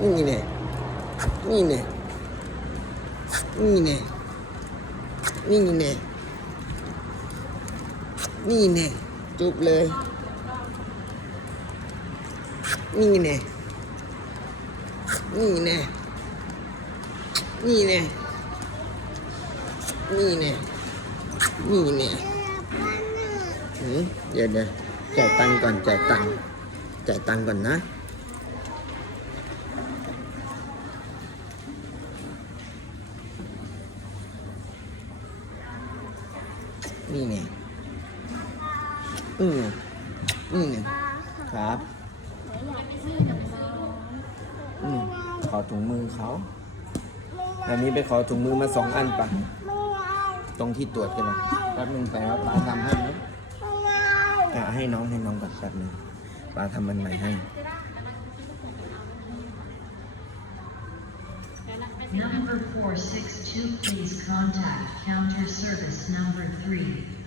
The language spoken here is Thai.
นี่แน่นี่แน่นี่แน่นี่แน่นี่แน่จุบเลย นี่แน่นี่แน่นี่แน่นี่แน่นี่แน่หืมเดี๋ยวเดี๋ยวจ่ายตังค์ก่อนจ่ายตังค์จ่ายตังค์ก่อนนะ นี่ไงอืมนี่ไงครับ อืมขอถุงมือเขาอันนี้ไปขอถุงมือมาสองอันปะตรงที่ตรวจกันนะแป๊บนึงไปแล้วป้าทำให้ไหมอะให้น้องให้น้องก่อนแป๊บนึงป้าทำมันใหม่ให้ 462, please contact number three.